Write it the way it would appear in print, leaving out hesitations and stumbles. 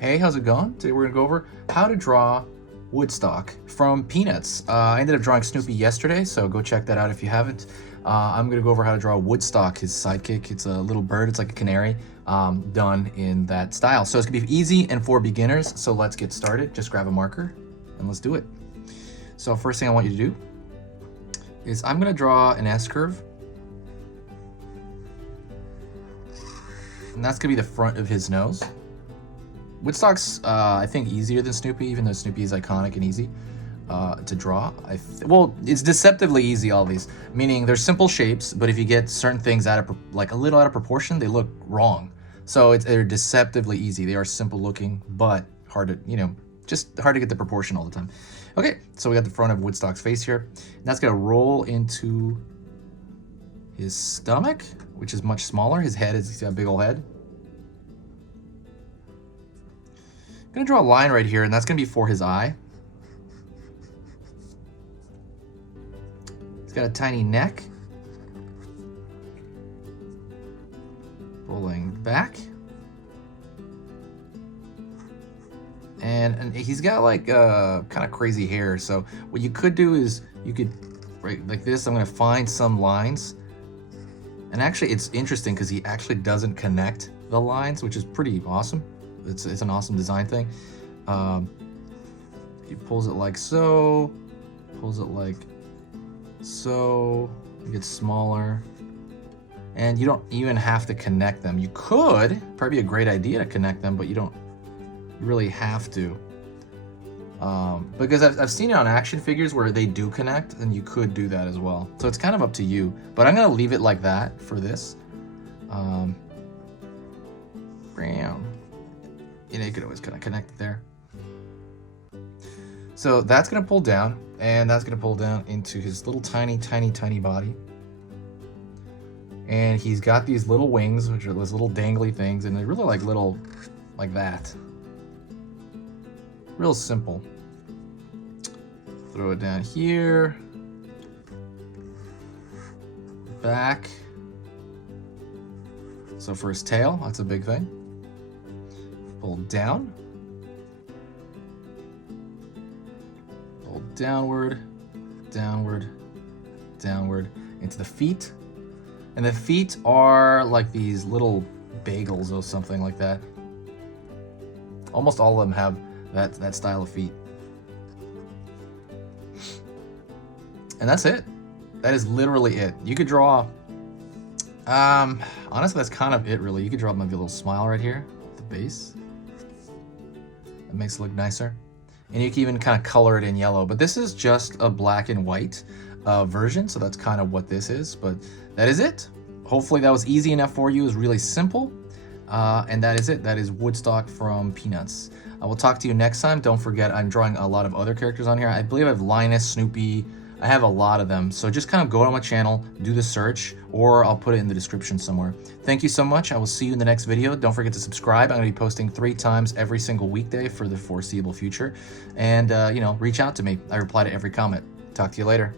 Hey, how's it going? Today we're gonna go over how to draw Woodstock from Peanuts. I ended up drawing Snoopy yesterday, so go check that out if you haven't. I'm gonna go over how to draw Woodstock, his sidekick. It's a little bird, it's like a canary, done in that style. So it's gonna be easy and for beginners, so let's get started. Just grab a marker and let's do it. So first thing I want you to do is I'm gonna draw an S-curve. And that's gonna be the front of his nose. Woodstock's, I think, easier than Snoopy, even though Snoopy is iconic and easy to draw. Well, it's deceptively easy, all these. Meaning, they're simple shapes, but if you get certain things out of, like a little out of proportion, they look wrong. So they're deceptively easy. They are simple looking, but hard to, just hard to get the proportion all the time. Okay, so we got the front of Woodstock's face here. And that's gonna roll into his stomach, which is much smaller. His head he's got a big old head. I'm gonna draw a line right here, and that's gonna be for his eye. He's got a tiny neck. Pulling back. And he's got like kind of crazy hair. So what you could do is you could, right, like this, I'm gonna find some lines. And actually it's interesting because he actually doesn't connect the lines, which is pretty awesome. It's an awesome design thing. He pulls it like so, pulls it like so, it gets smaller. And you don't even have to connect them. You could, probably be a great idea to connect them, but you don't really have to. Because I've seen it on action figures where they do connect, and you could do that as well. So it's kind of up to you, but I'm gonna leave it like that for this. You could always kind of connect it there. So that's gonna pull down, and that's gonna pull down into his little tiny body. And he's got these little wings, which are those little dangly things, and they're really like little, like that. Real simple. Throw it down here. Back. So for his tail, that's a big thing. Pull down. Pull downward, downward, downward into the feet. And the feet are like these little bagels or something like that. Almost all of them have that style of feet. And that's it. That is literally it. You could draw, honestly, that's kind of it really. You could draw maybe a little smile right here at the base. That makes it look nicer. And you can even kind of color it in yellow, but this is just a black and white version, so that's kind of what this is, but that is it. Hopefully that was easy enough for you. It was really simple, and that is it. That is Woodstock from Peanuts. I will talk to you next time. Don't forget, I'm drawing a lot of other characters on here. I believe I have Linus, Snoopy. I have a lot of them, so just kind of go to my channel, do the search, or I'll put it in the description somewhere. Thank you so much. I will see you in the next video. Don't forget to subscribe. I'm going to be posting 3 times every single weekday for the foreseeable future. And, reach out to me. I reply to every comment. Talk to you later.